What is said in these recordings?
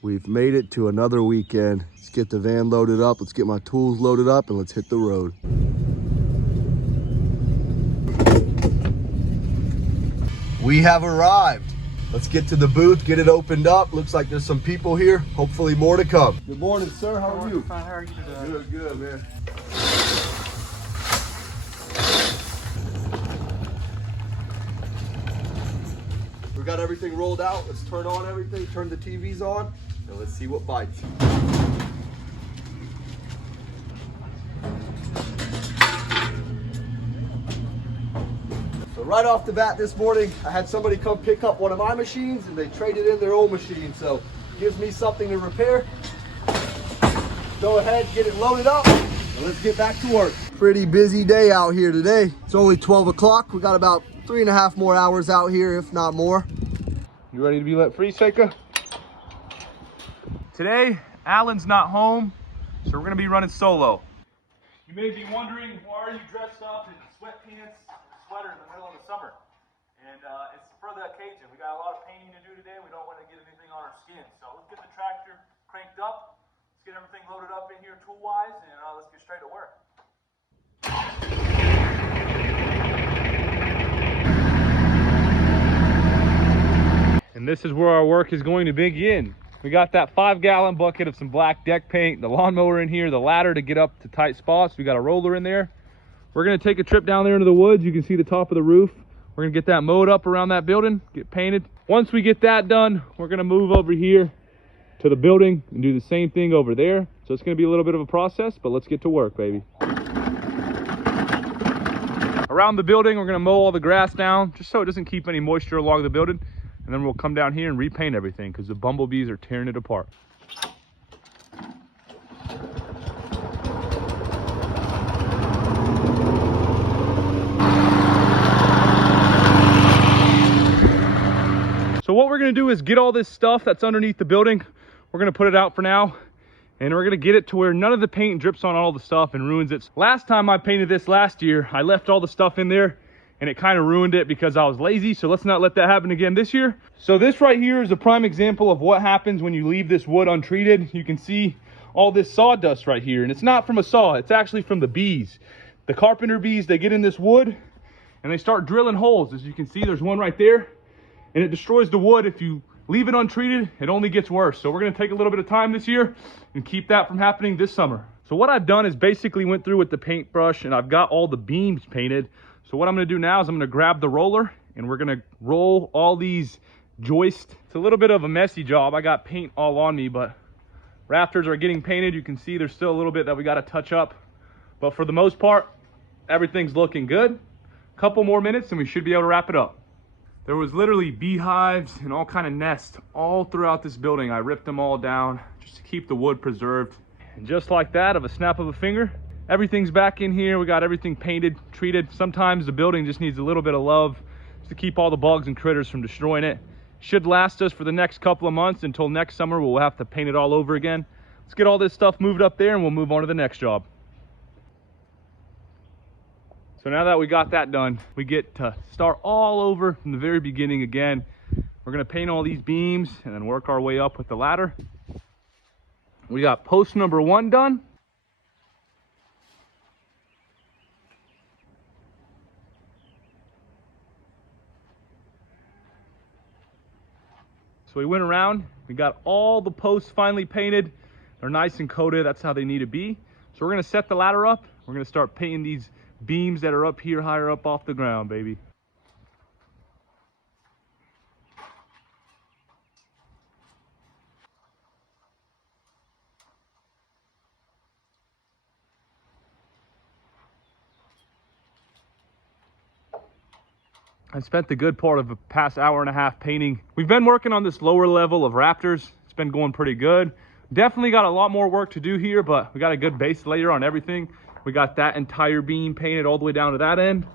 We've made it to another weekend. Let's get the van loaded up. Let's get my tools loaded up and let's hit the road. We have arrived. Let's get to the booth, get it opened up. Looks like there's some people here. Hopefully more to come. Good morning, sir. How are you? Fine. How are you today? Good, good, man. We got everything rolled out. Let's turn on everything, turn the TVs on, and let's see what bites. So right off the bat this morning, I had somebody come pick up one of my machines and they traded in their old machine. So gives me something to repair. Go ahead, get it loaded up, and let's get back to work. Pretty busy day out here today. It's only 12 o'clock. We got about 3.5 more hours out here, if not more. You ready to be let free, Seika? Today, Alan's not home, so we're gonna be running solo. You may be wondering, why are you dressed up in sweatpants and a sweater in the middle of the summer? And it's for the occasion. We got a lot of painting to do today. We don't want to get anything on our skin. So let's get the tractor cranked up. Let's get everything loaded up in here tool-wise, and let's get straight to work. And this is where our work is going to begin. We got that 5-gallon bucket of some black deck paint, the lawnmower in here, the ladder to get up to tight spots. We got a roller in there. We're gonna take a trip down there into the woods. You can see the top of the roof. We're gonna get that mowed up around that building, get painted. Once we get that done, we're gonna move over here to the building and do the same thing over there. So it's gonna be a little bit of a process, but let's get to work, baby. Around the building, we're gonna mow all the grass down, just so it doesn't keep any moisture along the building. And then we'll come down here and repaint everything because the bumblebees are tearing it apart. So what we're gonna do is get all this stuff that's underneath the building. We're gonna put it out for now. And we're gonna get it to where none of the paint drips on all the stuff and ruins it. Last time I painted this last year, I left all the stuff in there and it kind of ruined it because I was lazy. So let's not let that happen again this year. So this right here is a prime example of what happens when you leave this wood untreated. You can see all this sawdust right here, and it's not from a saw, it's actually from the bees. The carpenter bees, they get in this wood and they start drilling holes. As you can see, there's one right there, and it destroys the wood. If you leave it untreated, it only gets worse. So we're gonna take a little bit of time this year and keep that from happening this summer. So what I've done is basically went through with the paintbrush and I've got all the beams painted. So what I'm gonna do now is I'm gonna grab the roller and we're gonna roll all these joists. It's a little bit of a messy job. I got paint all on me, but rafters are getting painted. You can see there's still a little bit that we gotta touch up. But for the most part, everything's looking good. A couple more minutes and we should be able to wrap it up. There was literally beehives and all kind of nests all throughout this building. I ripped them all down just to keep the wood preserved. And just like that, of a snap of a finger, everything's back in here. We got everything painted, treated. Sometimes the building just needs a little bit of love just to keep all the bugs and critters from destroying it. Should last us for the next couple of months until next summer. We'll have to paint it all over again. Let's get all this stuff moved up there and we'll move on to the next job. So now that we got that done, we get to start all over from the very beginning again. We're gonna paint all these beams and then work our way up with the ladder. We got post number 1 done. So we went around, we got all the posts finally painted. They're nice and coated, that's how they need to be. So we're gonna set the ladder up. We're gonna start painting these beams that are up here higher up off the ground, baby. I spent the good part of the past hour and a half painting. We've been working on this lower level of rafters. It's been going pretty good. Definitely got a lot more work to do here, but we got a good base layer on everything. We got that entire beam painted all the way down to that end.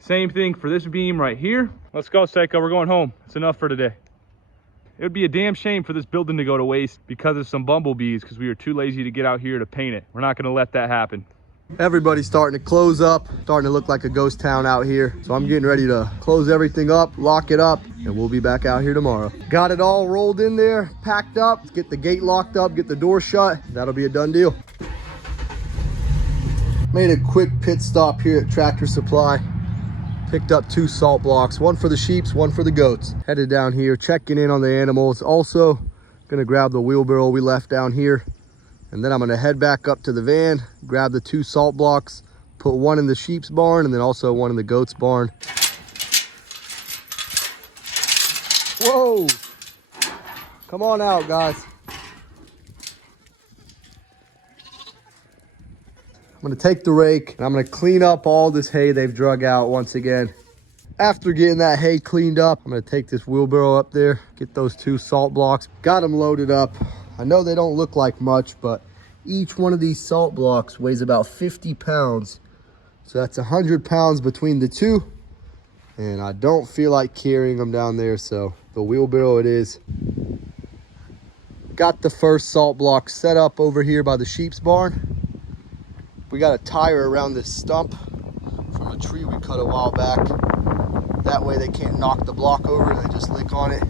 Same thing for this beam right here. Let's go, Seiko. We're going home. It's enough for today. It would be a damn shame for this building to go to waste because of some bumblebees because we were too lazy to get out here to paint it. We're not going to let that happen. Everybody's starting to close up, starting to look like a ghost town out here. So I'm getting ready to close everything up, lock it up, and we'll be back out here tomorrow. Got it all rolled in there, packed up. Let's get the gate locked up, get the door shut. That'll be a done deal. Made a quick pit stop here at Tractor Supply. Picked up 2 salt blocks, one for the sheeps, one for the goats. Headed down here, checking in on the animals. Also gonna grab the wheelbarrow we left down here. And then I'm gonna head back up to the van, grab the 2 salt blocks, put one in the sheep's barn and then also one in the goat's barn. Whoa! Come on out, guys. I'm gonna take the rake and I'm gonna clean up all this hay they've drug out once again. After getting that hay cleaned up, I'm gonna take this wheelbarrow up there, get those 2 salt blocks, got them loaded up. I know they don't look like much, but each one of these salt blocks weighs about 50 pounds. So that's 100 pounds between the 2. And I don't feel like carrying them down there, so the wheelbarrow it is. Got the first salt block set up over here by the sheep's barn. We got a tire around this stump from a tree we cut a while back. That way they can't knock the block over, they just lick on it.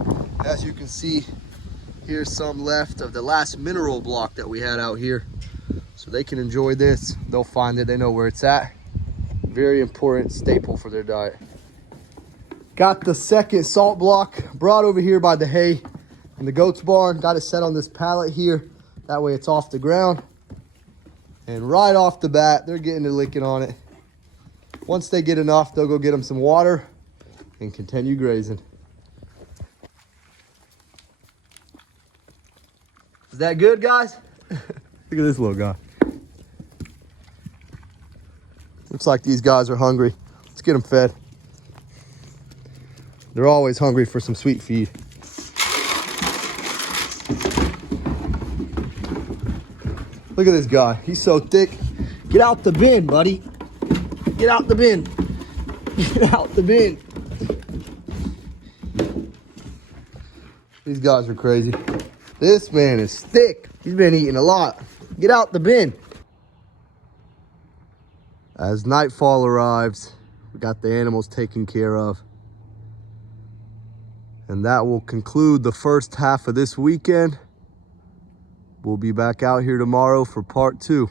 As you can see, here's some left of the last mineral block that we had out here. So they can enjoy this. They'll find it, they know where it's at. Very important staple for their diet. Got the second salt block brought over here by the hay in the goat's barn. Got it set on this pallet here. That way it's off the ground. And right off the bat, they're getting to licking on it. Once they get enough, they'll go get them some water and continue grazing. Is that good, guys? Look at this little guy. Looks like these guys are hungry. Let's get them fed. They're always hungry for some sweet feed. Look at this guy. He's so thick. Get out the bin, buddy. Get out the bin. Get out the bin. These guys are crazy. This man is thick. He's been eating a lot. Get out the bin. As nightfall arrives, we got the animals taken care of. And that will conclude the first half of this weekend. We'll be back out here tomorrow for part 2.